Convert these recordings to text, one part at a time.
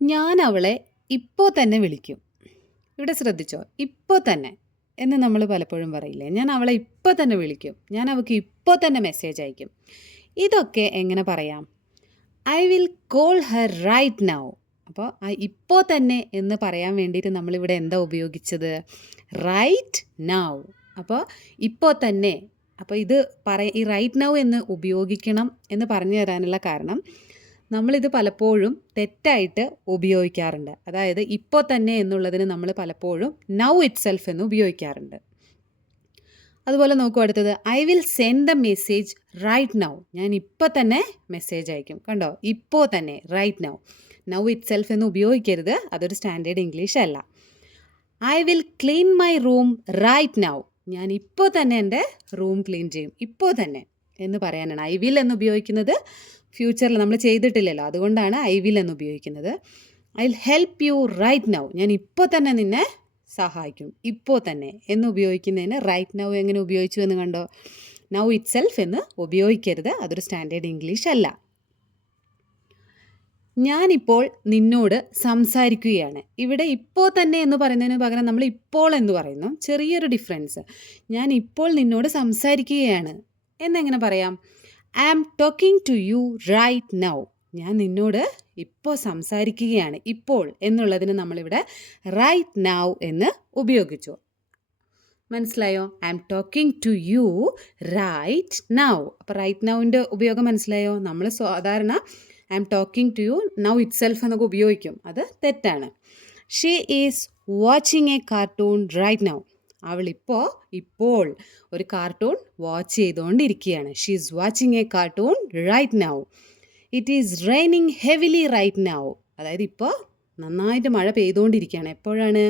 ഞാൻ അവളെ ഇപ്പോൾ തന്നെ വിളിക്കും. ഇവിടെ ശ്രദ്ധിച്ചോ? ഇപ്പോൾ തന്നെ എന്ന് നമ്മൾ പലപ്പോഴും പറയില്ലേ? ഞാൻ അവളെ ഇപ്പോൾ തന്നെ വിളിക്കും. ഞാൻ അവൾക്ക് ഇപ്പോൾ തന്നെ മെസ്സേജ് അയക്കും. ഇതൊക്കെ എങ്ങനെ പറയാം? I will call her right now. അപ്പോൾ ഇപ്പോൾ തന്നെ എന്ന് പറയാൻ വേണ്ടിയിട്ട് നമ്മളിവിടെ എന്താ ഉപയോഗിച്ചത്? Right now. അപ്പോൾ ഇപ്പോൾ തന്നെ. അപ്പോൾ ഇത് ഈ റൈറ്റ് നൗ എന്ന് ഉപയോഗിക്കണം എന്ന് പറഞ്ഞു തരാനുള്ള കാരണം നമ്മളിത് പലപ്പോഴും തെറ്റായിട്ട് ഉപയോഗിക്കാറുണ്ട്. അതായത് ഇപ്പോൾ തന്നെ എന്നുള്ളതിന് നമ്മൾ പലപ്പോഴും നൗ ഇറ്റ് സെൽഫ് എന്ന് ഉപയോഗിക്കാറുണ്ട്. അതുപോലെ നോക്കൂ അടുത്തത്, I will send the message right now. ഞാൻ ഇപ്പോൾ തന്നെ മെസ്സേജ് അയക്കും. കണ്ടോ? ഇപ്പോൾ തന്നെ, right now. Now itself എന്ന് ഉപയോഗിക്കരുത്. അതൊരു സ്റ്റാൻഡേർഡ് ഇംഗ്ലീഷ് അല്ല. I will clean my room right now. ഞാൻ ഇപ്പോൾ തന്നെ എൻ്റെ റൂം ക്ലീൻ ചെയ്യും. ഇപ്പോൾ തന്നെ എന്ന് പറയാനാണ് ഐ വിൽ എന്ന് ഉപയോഗിക്കുന്നത്. ഫ്യൂച്ചറിൽ നമ്മൾ ചെയ്തിട്ടില്ലല്ലോ, അതുകൊണ്ടാണ് ഐ വിൽ എന്ന് ഉപയോഗിക്കുന്നത്. I will help you right now. ഞാൻ ഇപ്പോൾ തന്നെ നിന്നെ സഹായിക്കും. ഇപ്പോൾ തന്നെ എന്ന് ഉപയോഗിക്കുന്നതിന് റൈറ്റ് നൗ എങ്ങനെ ഉപയോഗിച്ചു എന്ന് കണ്ടോ? നൗ ഇറ്റ് സെൽഫ് എന്ന് ഉപയോഗിക്കരുത്. അതൊരു സ്റ്റാൻഡേർഡ് ഇംഗ്ലീഷ് അല്ല. ഞാനിപ്പോൾ നിന്നോട് സംസാരിക്കുകയാണ്. ഇവിടെ ഇപ്പോൾ തന്നെ എന്ന് പറയുന്നതിന് പകരം നമ്മൾ ഇപ്പോൾ എന്ന് പറയുന്നു. ചെറിയൊരു ഡിഫറൻസ്. ഞാൻ ഇപ്പോൾ നിന്നോട് സംസാരിക്കുകയാണ് എന്നെങ്ങനെ പറയാം? I am talking to you right now. ഞാൻ നിന്നോട് ഇപ്പോൾ സംസാരിക്കുകയാണ്. ഇപ്പോൾ എന്നുള്ളതിന് നമ്മളിവിടെ റൈറ്റ് നൗ എന്ന് ഉപയോഗിച്ചു. മനസ്സിലായോ? I am talking to you right now. അപ്പോൾ റൈറ്റ് നൗവിൻ്റെ ഉപയോഗം മനസ്സിലായോ? നമ്മൾ സാധാരണ I am talking to you now itself എന്നൊക്കെ ഉപയോഗിക്കും. അത് തെറ്റാണ്. She is watching a cartoon right now. ഇപ്പോൾ ഒരു കാർട്ടൂൺ വാച്ച് ചെയ്തുകൊണ്ടിരിക്കുകയാണ്. She is watching a cartoon right now. It is raining heavily right now. അതായത് ഇപ്പോൾ നന്നായിട്ട് മഴ പെയ്തുകൊണ്ടിരിക്കുകയാണ്. എപ്പോഴാണ്?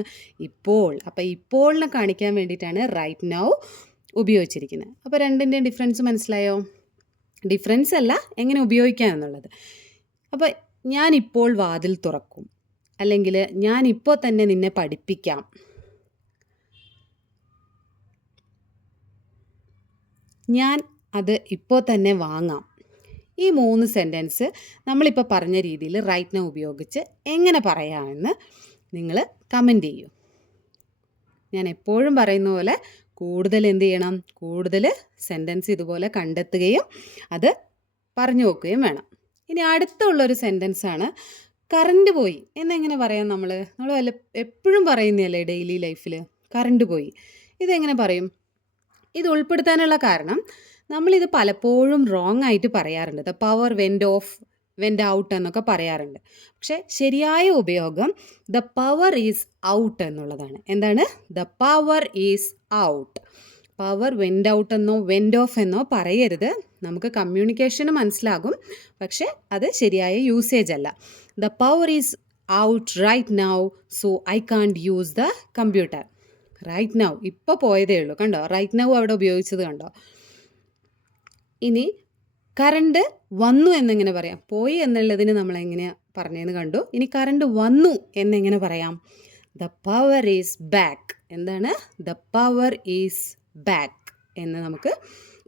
ഇപ്പോൾ. അപ്പോൾ ഇപ്പോളിനെ കാണിക്കാൻ വേണ്ടിയിട്ടാണ് റൈറ്റ് നൗ ഉപയോഗിച്ചിരിക്കുന്നത്. അപ്പോൾ രണ്ടിൻ്റെയും ഡിഫറൻസ് മനസ്സിലായോ? ഡിഫറൻസ് അല്ല, എങ്ങനെ ഉപയോഗിക്കാം എന്നുള്ളത്. അപ്പോൾ ഞാനിപ്പോൾ വാതിൽ തുറക്കും, അല്ലെങ്കിൽ ഞാനിപ്പോൾ തന്നെ നിന്നെ പഠിപ്പിക്കാം, ഞാൻ അത് ഇപ്പോൾ തന്നെ വാങ്ങാം. ഈ 3 സെൻറ്റൻസ് നമ്മളിപ്പോൾ പറഞ്ഞ രീതിയിൽ റൈറ്റ് നൗ ഉപയോഗിച്ച് എങ്ങനെ പറയാമെന്ന് നിങ്ങൾ കമൻറ്റ് ചെയ്യൂ. ഞാൻ എപ്പോഴും പറയുന്ന പോലെ കൂടുതൽ എന്ത് ചെയ്യണം? കൂടുതൽ സെൻറ്റൻസ് ഇതുപോലെ കണ്ടെത്തുകയും അത് പറഞ്ഞു നോക്കുകയും വേണം. ഇനി അടുത്തുള്ളൊരു സെൻറ്റൻസാണ് കറണ്ട് പോയി എന്നെങ്ങനെ പറയാം? നമ്മൾ വല്ല എപ്പോഴും പറയുന്നതല്ലേ ഡെയിലി ലൈഫിൽ, കറണ്ട് പോയി. ഇതെങ്ങനെ പറയും? ഇത് ഉൾപ്പെടുത്താനുള്ള കാരണം നമ്മളിത് പലപ്പോഴും റോങ് ആയിട്ട് പറയാറുണ്ട്. ദ പവർ വെൻഡ് ഔട്ട് എന്നൊക്കെ പറയാറുണ്ട്. പക്ഷെ ശരിയായ ഉപയോഗം ദ പവർ ഈസ് ഔട്ട് എന്നുള്ളതാണ്. എന്താണ്? The power is out. Power went out എന്നോ വെൻഡ് ഓഫ് എന്നോ പറയരുത്. നമുക്ക് കമ്മ്യൂണിക്കേഷന് മനസ്സിലാകും, പക്ഷെ അത് ശരിയായ യൂസേജ് അല്ല. The power is out right now, so I can't use the computer. Right now, ഇപ്പോൾ പോയതേ ഉള്ളൂ. കണ്ടോ? റൈറ്റ് നൗ അവിടെ ഉപയോഗിച്ചത് കണ്ടോ? ഇനി കറണ്ട് വന്നു എന്നെങ്ങനെ പറയാം? പോയി എന്നുള്ളതിന് നമ്മളെങ്ങനെയാണ് പറഞ്ഞതെന്ന് കണ്ടു. ഇനി കറണ്ട് വന്നു എന്നെങ്ങനെ പറയാം? The power is back. എന്താണ്? ദ പവർ ഈസ് ബാക്ക് എന്ന് നമുക്ക്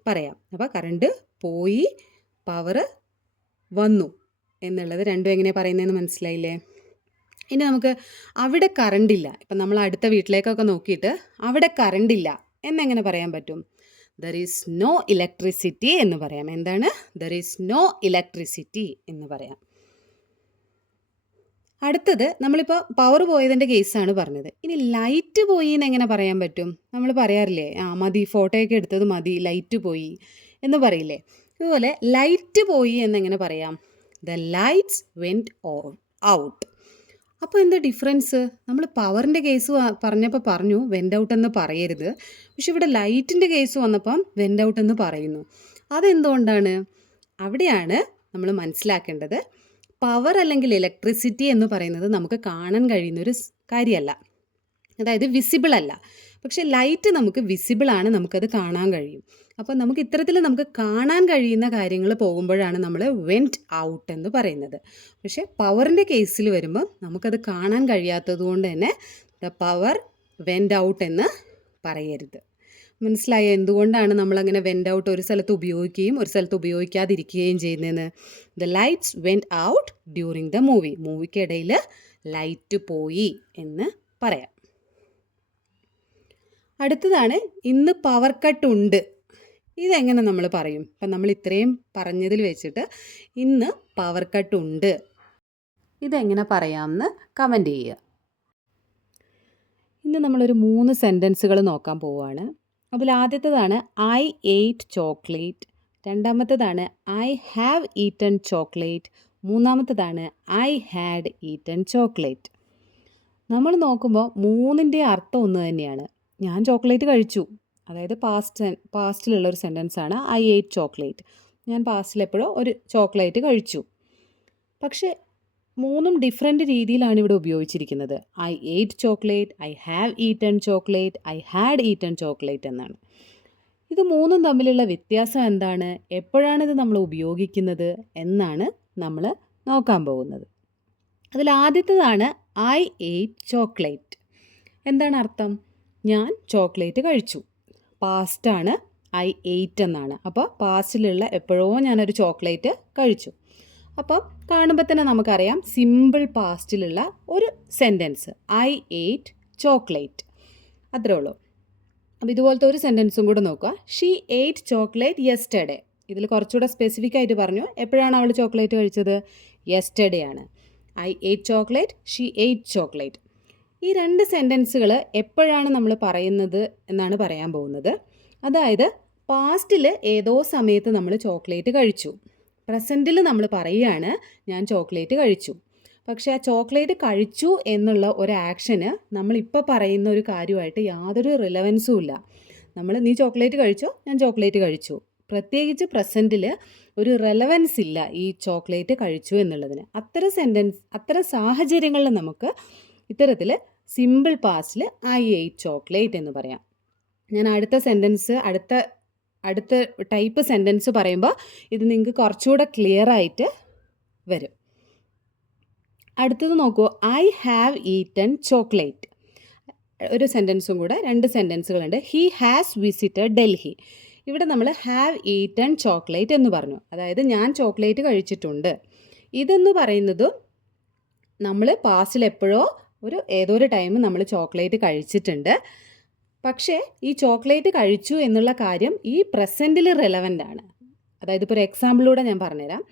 പറയാം. അപ്പോൾ കറണ്ട് പോയി, പവർ വന്നു എന്നുള്ളത് രണ്ടും എങ്ങനെയാണ് പറയുന്നതെന്ന് മനസ്സിലായില്ലേ? ഇനി നമുക്ക് അവിടെ കറണ്ടില്ല. ഇപ്പം നമ്മൾ അടുത്ത വീട്ടിലേക്കൊക്കെ നോക്കിയിട്ട് അവിടെ കറണ്ടില്ല എന്നെങ്ങനെ പറയാൻ പറ്റും? ദർ ഈസ് നോ ഇലക്ട്രിസിറ്റി എന്ന് പറയാം. എന്താണ്? ദർ ഈസ് നോ ഇലക്ട്രിസിറ്റി എന്ന് പറയാം. അടുത്തത് നമ്മളിപ്പോൾ പവർ പോയതിൻ്റെ കേസാണ് പറഞ്ഞത്. ഇനി ലൈറ്റ് പോയി എന്ന് എങ്ങനെ പറയാൻ പറ്റും? നമ്മൾ പറയാറില്ലേ, മതി, ഫോട്ടോയൊക്കെ എടുത്തത് മതി, ലൈറ്റ് പോയി എന്ന് പറയില്ലേ? അതുപോലെ ലൈറ്റ് പോയി എന്നെങ്ങനെ പറയാം? The lights went out. അപ്പോൾ എന്താ ഡിഫറൻസ്? നമ്മൾ പവറിൻ്റെ കേസ് പറഞ്ഞപ്പോൾ പറഞ്ഞു വെൻഡ് ഔട്ട് എന്ന് പറയരുത്. പക്ഷെ ഇവിടെ ലൈറ്റിൻ്റെ കേസ് വന്നപ്പം വെൻഡ് ഔട്ട് എന്ന് പറയുന്നു. അതെന്തുകൊണ്ടാണ്? അവിടെയാണ് നമ്മൾ മനസ്സിലാക്കേണ്ടത്. പവർ അല്ലെങ്കിൽ ഇലക്ട്രിസിറ്റി എന്ന് പറയുന്നത് നമുക്ക് കാണാൻ കഴിയുന്നൊരു കാര്യമല്ല, അതായത് വിസിബിൾ അല്ല. പക്ഷേ ലൈറ്റ് നമുക്ക് വിസിബിളാണ്, നമുക്കത് കാണാൻ കഴിയും. അപ്പോൾ നമുക്ക് ഇത്തരത്തിൽ നമുക്ക് കാണാൻ കഴിയുന്ന കാര്യങ്ങൾ പോകുമ്പോഴാണ് നമ്മൾ വെൻറ്റ് ഔട്ട് എന്ന് പറയുന്നത്. പക്ഷേ പവറിൻ്റെ കേസിൽ വരുമ്പോൾ നമുക്കത് കാണാൻ കഴിയാത്തത് കൊണ്ട് തന്നെ ദ പവർ വെൻറ്റ് ഔട്ട് എന്ന് പറയരുത്. മനസ്സിലായോ എന്തുകൊണ്ടാണ് നമ്മളങ്ങനെ വെൻ്റ് ഔട്ട് ഒരു സ്ഥലത്ത് ഉപയോഗിക്കുകയും ഒരു സ്ഥലത്ത് ഉപയോഗിക്കാതിരിക്കുകയും ചെയ്യുന്നതെന്ന്? The lights went out during the movie. മൂവിക്കിടയിൽ ലൈറ്റ് പോയി എന്ന് പറയാം. അടുത്തതാണ് ഇന്ന് പവർ കട്ട് ഉണ്ട്. ഇതെങ്ങനെ നമ്മൾ പറയും? ഇപ്പം നമ്മൾ ഇത്രയും പറഞ്ഞതിൽ വെച്ചിട്ട് ഇന്ന് പവർ കട്ട് ഉണ്ട് ഇതെങ്ങനെ പറയാമെന്ന് കമൻറ്റ് ചെയ്യുക. ഇന്ന് നമ്മളൊരു 3 സെൻറ്റൻസുകൾ നോക്കാൻ പോവുകയാണ്. അതിൽ ആദ്യത്തേതാണ് ഐ എയ്റ്റ് ചോക്ലേറ്റ്, രണ്ടാമത്തേതാണ് ഐ ഹാവ് ഈറ്റൺ ചോക്ലേറ്റ്, മൂന്നാമത്തേതാണ് ഐ ഹാഡ് ഈറ്റൺ ചോക്ലേറ്റ്. നമ്മൾ നോക്കുമ്പോൾ 3ൻ്റെ അർത്ഥം ഒന്ന് തന്നെയാണ്. ഞാൻ ചോക്ലേറ്റ് കഴിച്ചു, അതായത് പാസ്റ്റിലുള്ള ഒരു സെൻറ്റൻസാണ് ഐ എയ്റ്റ് ചോക്ലേറ്റ്. ഞാൻ പാസ്റ്റിൽ എപ്പോഴോ ഒരു ചോക്ലേറ്റ് കഴിച്ചു. പക്ഷേ 3ഉം ഡിഫറെൻറ്റ് രീതിയിലാണ് ഇവിടെ ഉപയോഗിച്ചിരിക്കുന്നത്. I ate chocolate, I have eaten chocolate, I had eaten chocolate എന്നാണ്. ഇത് 3ഉം തമ്മിലുള്ള വ്യത്യാസം എന്താണ്, എപ്പോഴാണിത് നമ്മൾ ഉപയോഗിക്കുന്നത് എന്നാണ് നമ്മൾ നോക്കാൻ പോകുന്നത്. അതിൽ ആദ്യത്തേതാണ് ഐ എയ്റ്റ് ചോക്ലേറ്റ്. എന്താണ് അർത്ഥം? ഞാൻ ചോക്ലേറ്റ് കഴിച്ചു. പാസ്റ്റാണ്, ഐ എയ്റ്റ് എന്നാണ്. അപ്പോൾ പാസ്റ്റിലുള്ള എപ്പോഴോ ഞാനൊരു ചോക്ലേറ്റ് കഴിച്ചു. അപ്പോൾ കാണുമ്പോൾ തന്നെ നമുക്കറിയാം സിമ്പിൾ പാസ്റ്റിലുള്ള ഒരു സെൻറ്റൻസ് ഐ എയ്റ്റ് ചോക്ലേറ്റ്, അത്രേ ഉള്ളൂ. അപ്പോൾ ഇതുപോലത്തെ ഒരു സെൻറ്റൻസും കൂടെ നോക്കുക. She eight chocolate yesterday. ഇതിൽ കുറച്ചുകൂടെ സ്പെസിഫിക് ആയിട്ട് പറഞ്ഞു എപ്പോഴാണ് അവൾ ചോക്ലേറ്റ് കഴിച്ചത്? യെസ്റ്റർഡേ ആണ്. I ate chocolate, she eight chocolate. ഈ 2 സെൻറ്റൻസുകൾ എപ്പോഴാണ് നമ്മൾ പറയുന്നത് എന്നാണ് പറയാൻ പോകുന്നത്. അതായത് പാസ്റ്റിൽ ഏതോ സമയത്ത് നമ്മൾ ചോക്ലേറ്റ് കഴിച്ചു, പ്രസൻറ്റിൽ നമ്മൾ പറയുകയാണ് ഞാൻ ചോക്ലേറ്റ് കഴിച്ചു. പക്ഷേ ആ ചോക്ലേറ്റ് കഴിച്ചു എന്നുള്ള ഒരു ആക്ഷന് നമ്മളിപ്പോൾ പറയുന്ന ഒരു കാര്യമായിട്ട് യാതൊരു റിലവൻസും ഇല്ല. നീ ചോക്ലേറ്റ് കഴിച്ചോ, ഞാൻ ചോക്ലേറ്റ് കഴിച്ചു, പ്രത്യേകിച്ച് പ്രസൻറ്റിൽ ഒരു റെലവൻസ് ഇല്ല ഈ ചോക്ലേറ്റ് കഴിച്ചു എന്നുള്ളതിന്. അത്തരം സാഹചര്യങ്ങളിൽ നമുക്ക് ഇത്തരത്തിൽ സിമ്പിൾ പാസ്റ്റിൽ ഐ എയ്റ്റ് ചോക്ലേറ്റ് എന്ന് പറയാം. ഞാൻ അടുത്ത ടൈപ്പ് സെൻറ്റൻസ് പറയുമ്പോൾ ഇത് നിങ്ങൾക്ക് കുറച്ചുകൂടെ ക്ലിയർ ആയിട്ട് വരും. അടുത്തത് നോക്കൂ, ഐ ഹാവ് ഈറ്റൺ ചോക്ലേറ്റ്. ഒരു സെൻറ്റൻസും കൂടെ, 2 സെൻറ്റൻസുകളുണ്ട്. He has visited Delhi. ഇവിടെ നമ്മൾ ഹാവ് ഈറ്റൺ ചോക്ലേറ്റ് എന്ന് പറഞ്ഞു, അതായത് ഞാൻ ചോക്ലേറ്റ് കഴിച്ചിട്ടുണ്ട്. ഇതെന്ന് പറയുന്നതും നമ്മൾ പാസ്റ്റിൽ എപ്പോഴോ ഏതോ ഒരു ടൈം നമ്മൾ ചോക്ലേറ്റ് കഴിച്ചിട്ടുണ്ട്. പക്ഷേ ഈ ചോക്ലേറ്റ് കഴിച്ചു എന്നുള്ള കാര്യം ഈ പ്രസൻറ്റിൽ റെലവൻ്റ് ആണ്. അതായത് ഇപ്പോൾ ഒരു എക്സാമ്പിളിലൂടെ ഞാൻ പറഞ്ഞുതരാം.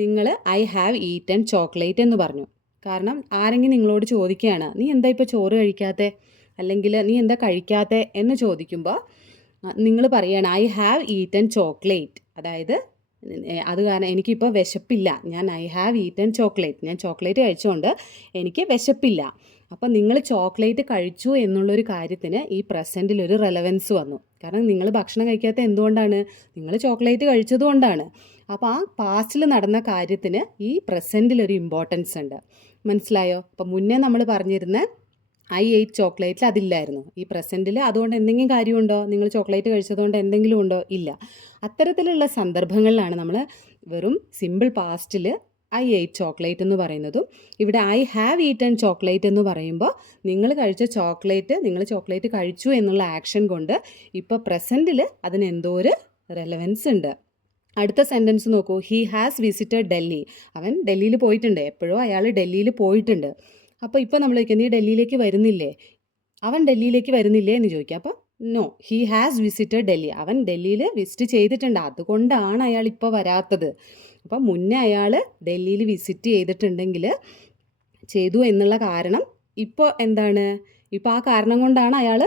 നിങ്ങൾ ഐ ഹാവ് ഈറ്റൺ ചോക്ലേറ്റ് എന്ന് പറഞ്ഞു. കാരണം ആരെങ്കിലും നിങ്ങളോട് ചോദിക്കുകയാണ് നീ എന്താ ഇപ്പോൾ ചോറ് കഴിക്കാത്തെ, അല്ലെങ്കിൽ നീ എന്താ കഴിക്കാത്തെ എന്ന് ചോദിക്കുമ്പോൾ നിങ്ങൾ പറയുകയാണ് ഐ ഹാവ് ഈറ്റൺ ചോക്ലേറ്റ്. അതായത് അത് കാരണം എനിക്കിപ്പോൾ വിശപ്പില്ല, ഞാൻ ഐ ഹാവ് ഈറ്റൺ ചോക്ലേറ്റ്, ഞാൻ ചോക്ലേറ്റ് കഴിച്ചുകൊണ്ട് എനിക്ക് വിശപ്പില്ല. അപ്പോൾ നിങ്ങൾ ചോക്ലേറ്റ് കഴിച്ചു എന്നുള്ളൊരു കാര്യത്തിന് ഈ പ്രസൻറ്റിൽ ഒരു റെലവൻസ് വന്നു. കാരണം നിങ്ങൾ ഭക്ഷണം കഴിക്കാത്ത എന്തുകൊണ്ടാണ്? നിങ്ങൾ ചോക്ലേറ്റ് കഴിച്ചതുകൊണ്ടാണ്. അപ്പോൾ ആ പാസ്റ്റിൽ നടന്ന കാര്യത്തിന് ഈ പ്രസൻറ്റിലൊരു ഇമ്പോർട്ടൻസ് ഉണ്ട്. മനസ്സിലായോ? അപ്പോൾ മുന്നേ നമ്മൾ പറഞ്ഞിരുന്ന ഐ എയ്റ്റ് ചോക്ലേറ്റിൽ അതില്ലായിരുന്നു. ഈ പ്രസൻറ്റിൽ അതുകൊണ്ട് എന്തെങ്കിലും കാര്യമുണ്ടോ? നിങ്ങൾ ചോക്ലേറ്റ് കഴിച്ചതുകൊണ്ട് എന്തെങ്കിലും ഉണ്ടോ? ഇല്ല. അത്തരത്തിലുള്ള സന്ദർഭങ്ങളിലാണ് നമ്മൾ വെറും സിമ്പിൾ പാസ്റ്റിൽ ഐ എയ്റ്റ് ചോക്ലേറ്റ് എന്ന് പറയുന്നതും ഇവിടെ ഐ ഹാവ് ഈറ്റൺ ചോക്ലേറ്റ് എന്ന് പറയുമ്പോൾ നിങ്ങൾ ചോക്ലേറ്റ് കഴിച്ചു എന്നുള്ള ആക്ഷൻ കൊണ്ട് ഇപ്പോൾ പ്രസൻറ്റിൽ അതിന് എന്തോ ഒരു റെലവൻസ് ഉണ്ട്. അടുത്ത സെൻറ്റൻസ് നോക്കൂ, ഹി ഹാസ് വിസിറ്റഡ് ഡൽഹി. അവൻ ഡൽഹിയിൽ പോയിട്ടുണ്ട്, എപ്പോഴോ അയാൾ ഡൽഹിയിൽ പോയിട്ടുണ്ട്. അപ്പോൾ ഇപ്പോൾ നമ്മൾ ചോദിക്കുക നീ ഡൽഹിയിലേക്ക് വരുന്നില്ലേ, അവൻ ഡൽഹിയിലേക്ക് വരുന്നില്ലേ എന്ന് ചോദിക്കുക. അപ്പോൾ no, he has visited Delhi. അവൻ ഡൽഹിയിൽ വിസിറ്റ് ചെയ്തിട്ടുണ്ട്, അതുകൊണ്ടാണ് അയാൾ ഇപ്പോൾ വരാത്തത്. അപ്പം മുന്നേ അയാൾ ഡൽഹിയിൽ വിസിറ്റ് ചെയ്തു എന്നുള്ള കാരണം ഇപ്പോൾ എന്താണ്, ഇപ്പോൾ ആ കാരണം കൊണ്ടാണ് അയാൾ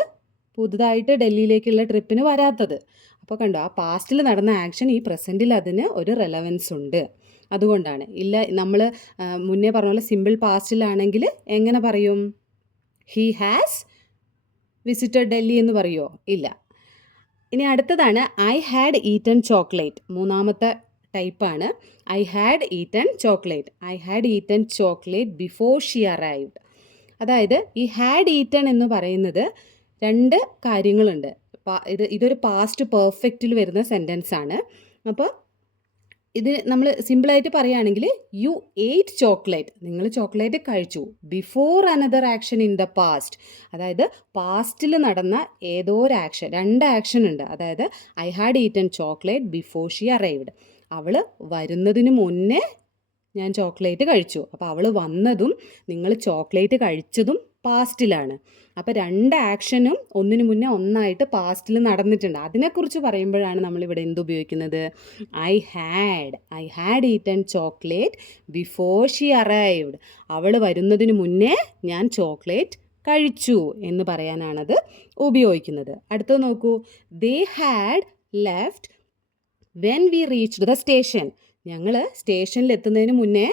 പുതുതായിട്ട് ഡൽഹിയിലേക്കുള്ള ട്രിപ്പിന് വരാത്തത്. അപ്പോൾ കണ്ടോ, ആ പാസ്റ്റിൽ നടന്ന ആക്ഷൻ ഈ പ്രസൻറ്റിൽ അതിന് ഒരു റെലവൻസ് ഉണ്ട്, അതുകൊണ്ടാണ്. ഇല്ല നമ്മൾ മുന്നേ പറഞ്ഞ പോലെ സിമ്പിൾ പാസ്റ്റിലാണെങ്കിൽ എങ്ങനെ പറയും? ഹി ഹാസ് വിസിറ്റഡ് ഡൽഹി എന്ന് പറയുമോ? ഇല്ല. ഇനി അടുത്തതാണ് ഐ ഹാഡ് ഈറ്റൺ ചോക്ലേറ്റ്. മൂന്നാമത്തെ ടൈപ്പാണ് I had eaten chocolate. I had eaten chocolate before she arrived. അതായത് ഈ ഹാഡ് ഈറ്റൺ എന്ന് പറയുന്നത് 2 കാര്യങ്ങളുണ്ട്. ഇതൊരു പാസ്റ്റ് പെർഫെക്റ്റിൽ വരുന്ന സെൻറ്റൻസ് ആണ്. അപ്പോൾ ഇത് നമ്മൾ സിമ്പിളായിട്ട് പറയുകയാണെങ്കിൽ യു എയ്റ്റ് ചോക്ലേറ്റ്, നിങ്ങൾ ചോക്ലേറ്റ് കഴിച്ചു before another action in the past. അതായത് പാസ്റ്റിൽ നടന്ന ഏതോ ഒരു ആക്ഷൻ, 2 ആക്ഷൻ ഉണ്ട്. അതായത് I had eaten chocolate before she arrived. അവൾ വരുന്നതിന് മുന്നേ ഞാൻ ചോക്ലേറ്റ് കഴിച്ചു. അപ്പോൾ അവൾ വന്നതും നിങ്ങൾ ചോക്ലേറ്റ് കഴിച്ചതും പാസ്റ്റിലാണ്. അപ്പോൾ 2 ആക്ഷനും ഒന്നിനു മുന്നേ ഒന്നായിട്ട് പാസ്റ്റിൽ നടന്നിട്ടുണ്ട്. അതിനെക്കുറിച്ച് പറയുമ്പോഴാണ് നമ്മളിവിടെ എന്ത് ഉപയോഗിക്കുന്നത്? I had eaten chocolate before she arrived. അവൾ വരുന്നതിന് മുന്നേ ഞാൻ ചോക്ലേറ്റ് കഴിച്ചു എന്ന് പറയാനാണത് ഉപയോഗിക്കുന്നത്. അടുത്തത് നോക്കൂ. They had left when we reached the station. ഞങ്ങൾ സ്റ്റേഷനിൽ എത്തുന്നതിന് മുന്നേ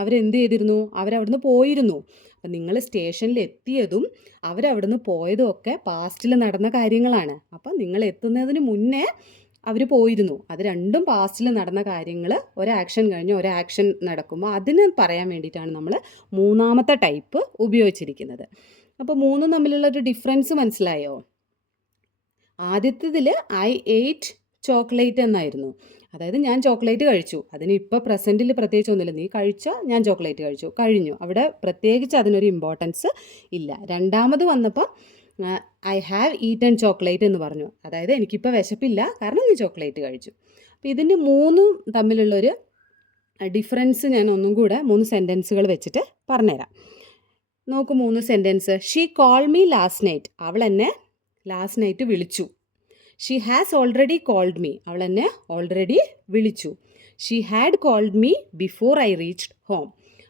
അവരെന്ത് ചെയ്തിരുന്നു? അവരവിടുന്ന് പോയിരുന്നു. അപ്പം നിങ്ങൾ സ്റ്റേഷനിൽ എത്തിയതും അവരവിടുന്ന് പോയതും ഒക്കെ പാസ്റ്റിൽ നടന്ന കാര്യങ്ങളാണ്. അപ്പം നിങ്ങൾ എത്തുന്നതിന് മുന്നേ അവർ പോയിരുന്നു. അത് രണ്ടും പാസ്റ്റിൽ നടന്ന കാര്യങ്ങൾ. ഒരാക്ഷൻ കഴിഞ്ഞ് ഒരാക്ഷൻ നടക്കുമ്പോൾ അതിന് പറയാൻ വേണ്ടിയിട്ടാണ് നമ്മൾ മൂന്നാമത്തെ ടൈപ്പ് ഉപയോഗിച്ചിരിക്കുന്നത്. അപ്പോൾ മൂന്നും തമ്മിലുള്ളൊരു ഡിഫറൻസ് മനസ്സിലായോ? ആദ്യത്തേതിൽ ഐ എയ്റ്റ് ചോക്ലേറ്റ് എന്നായിരുന്നു. അതായത് ഞാൻ ചോക്ലേറ്റ് കഴിച്ചു. അതിന് ഇപ്പോൾ പ്രസൻറ്റിൽ പ്രത്യേകിച്ച് ഒന്നുമില്ല. നീ കഴിച്ചോ, ഞാൻ ചോക്ലേറ്റ് കഴിച്ചു, കഴിഞ്ഞു. അവിടെ പ്രത്യേകിച്ച് അതിനൊരു ഇമ്പോർട്ടൻസ് ഇല്ല. രണ്ടാമത് വന്നപ്പോൾ ഐ ഹാവ് ഈറ്റൻ ചോക്ലേറ്റ് എന്ന് പറഞ്ഞു. അതായത് എനിക്കിപ്പോൾ വിശപ്പില്ല, കാരണം നീ ചോക്ലേറ്റ് കഴിച്ചു. അപ്പോൾ ഇതിൻ്റെ മൂന്നും തമ്മിലുള്ളൊരു ഡിഫറൻസ് ഞാൻ ഒന്നും കൂടെ 3 സെൻറ്റൻസുകൾ വെച്ചിട്ട് പറഞ്ഞുതരാം. നോക്കൂ 3 sentence. She call me last night. അവൾ എന്നെ ലാസ്റ്റ് നൈറ്റ് വിളിച്ചു. She has already called me. അവൾ എന്നെ ഓൾറെഡി വിളിച്ചു. She had called me before I reached home.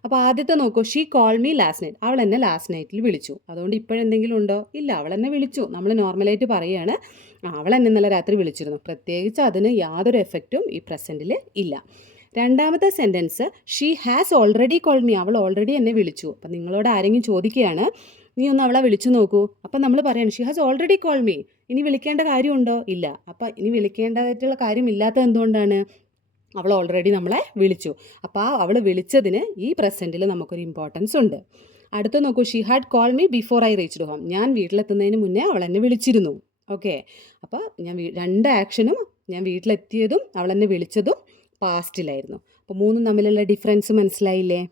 അപ്പോൾ ആദ്യത്തെ നോക്കൂ. She call me last night. അവൾ എന്നെ ലാസ്റ്റ് നൈറ്റിൽ വിളിച്ചു. അതുകൊണ്ട് ഇപ്പോഴെന്തെങ്കിലും ഉണ്ടോ? ഇല്ല. അവൾ എന്നെ വിളിച്ചു. നമ്മൾ നോർമലായിട്ട് പറയുകയാണ് അവൾ എന്നെ ഇന്നലെ രാത്രി വിളിച്ചിരുന്നു. പ്രത്യേകിച്ച് അതിന് യാതൊരു എഫക്റ്റും ഈ പ്രസൻറ്റിൽ ഇല്ല. രണ്ടാമത്തെ sentence she has already called me. അവൾ ഓൾറെഡി എന്നെ വിളിച്ചു. അപ്പം നിങ്ങളോട് ആരെങ്കിലും ചോദിക്കുകയാണ് നീ ഒന്ന് അവളെ വിളിച്ചു നോക്കൂ. അപ്പം നമ്മൾ പറയണം she has already call me. ഇനി വിളിക്കേണ്ട കാര്യമുണ്ടോ? ഇല്ല. അപ്പം ഇനി വിളിക്കേണ്ടതായിട്ടുള്ള കാര്യം ഇല്ലാത്തത് എന്തുകൊണ്ടാണ്? അവൾ ഓൾറെഡി നമ്മളെ വിളിച്ചു. അപ്പോൾ അവൾ വിളിച്ചതിന് ഈ പ്രസൻറ്റിൽ നമുക്കൊരു ഇമ്പോർട്ടൻസ് ഉണ്ട്. അടുത്ത നോക്കൂ. She had call me before I reached home. ഞാൻ വീട്ടിലെത്തുന്നതിന് മുന്നേ അവൾ എന്നെ വിളിച്ചിരുന്നു. ഓക്കെ. അപ്പോൾ ഞാൻ 2 ആക്ഷനും, ഞാൻ വീട്ടിലെത്തിയതും അവൾ എന്നെ വിളിച്ചതും പാസ്റ്റിലായിരുന്നു. അപ്പോൾ മൂന്നും തമ്മിലുള്ള ഡിഫറൻസ് മനസ്സിലായില്ലേ?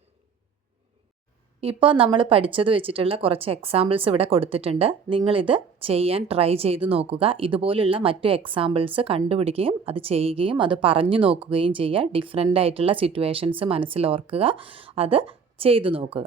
ഇപ്പോൾ നമ്മൾ പഠിച്ചത് വെച്ചിട്ടുള്ള കുറച്ച് എക്സാമ്പിൾസ് ഇവിടെ കൊടുത്തിട്ടുണ്ട്. നിങ്ങളിത് ചെയ്യാൻ ട്രൈ ചെയ്ത് നോക്കുക. ഇതുപോലുള്ള മറ്റു എക്സാമ്പിൾസ് കണ്ടുപിടിക്കുകയും അത് ചെയ്യുകയും അത് പറഞ്ഞു നോക്കുകയും ചെയ്യുക. ഡിഫറെൻ്റ് ആയിട്ടുള്ള സിറ്റുവേഷൻസ് മനസ്സിലോർക്കുക, അത് ചെയ്തു നോക്കുക.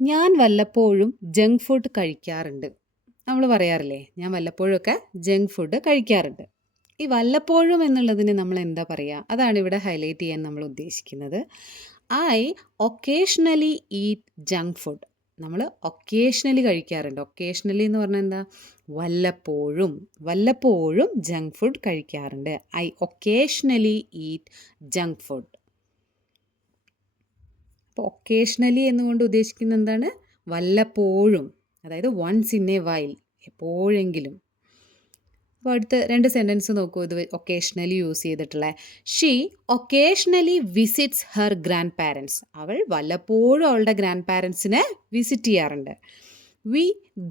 ഞാൻ വല്ലപ്പോഴും ജങ്ക് ഫുഡ് കഴിക്കാറുണ്ട്. നമ്മൾ പറയാറില്ലേ ഞാൻ വല്ലപ്പോഴൊക്കെ ജങ്ക് ഫുഡ് കഴിക്കാറുണ്ട്. ഈ വല്ലപ്പോഴും എന്നുള്ളതിന് നമ്മൾ എന്താ പറയുക? അതാണ് ഇവിടെ ഹൈലൈറ്റ് ചെയ്യാൻ നമ്മൾ ഉദ്ദേശിക്കുന്നത്. I occasionally eat junk food. നമ്മൾ ഒക്കേഷണലി കഴിക്കാറുണ്ട്. ഒക്കേഷണലി എന്ന് പറഞ്ഞാൽ എന്താ? വല്ലപ്പോഴും ജങ്ക് ഫുഡ് കഴിക്കാറുണ്ട്. I occasionally eat junk food. അപ്പോൾ ഒക്കേഷണലി എന്നുകൊണ്ട് ഉദ്ദേശിക്കുന്നത് എന്താണ്? വല്ലപ്പോഴും, അതായത് വൺസ് ഇൻ എ വൈൽ, എപ്പോഴെങ്കിലും. അപ്പോൾ അടുത്ത 2 സെൻറ്റൻസ് നോക്കൂ. ഇത് ഒക്കേഷണലി യൂസ് ചെയ്തിട്ടുള്ള. She occasionally visits her grandparents. അവൾ വല്ലപ്പോഴും അവളുടെ ഗ്രാൻഡ് പാരൻസിനെ വിസിറ്റ് ചെയ്യാറുണ്ട്. We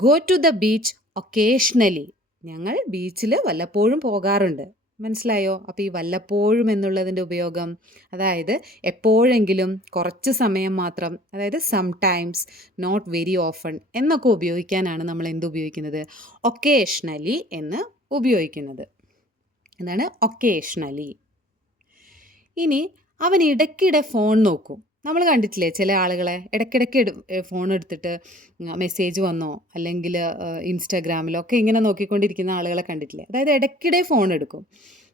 go to the beach occasionally. ഞങ്ങൾ ബീച്ചിൽ വല്ലപ്പോഴും പോകാറുണ്ട്. മനസ്സിലായോ? അപ്പോൾ ഈ വല്ലപ്പോഴും എന്നുള്ളതിൻ്റെ ഉപയോഗം, അതായത് എപ്പോഴെങ്കിലും, കുറച്ച് സമയം മാത്രം, അതായത് സംടൈംസ്, നോട്ട് വെരി ഓഫൺ എന്നൊക്കെ ഉപയോഗിക്കാനാണ് നമ്മൾ എന്ത് ഉപയോഗിക്കുന്നത്? ഒക്കേഷണലി എന്ന് ഉപയോഗിക്കുന്നത്. എന്താണ് ഒക്കേഷണലി? ഇനി അവൻ ഇടയ്ക്കിടെ ഫോൺ നോക്കും. നമ്മൾ കണ്ടിട്ടില്ലേ ചില ആളുകളെ ഇടയ്ക്കിടയ്ക്ക് ഫോൺ എടുത്തിട്ട് മെസ്സേജ് വന്നോ അല്ലെങ്കിൽ ഇൻസ്റ്റാഗ്രാമിലോ ഒക്കെ ഇങ്ങനെ നോക്കിക്കൊണ്ടിരിക്കുന്ന ആളുകളെ കണ്ടിട്ടില്ലേ? അതായത് ഇടയ്ക്കിടെ ഫോൺ എടുക്കും,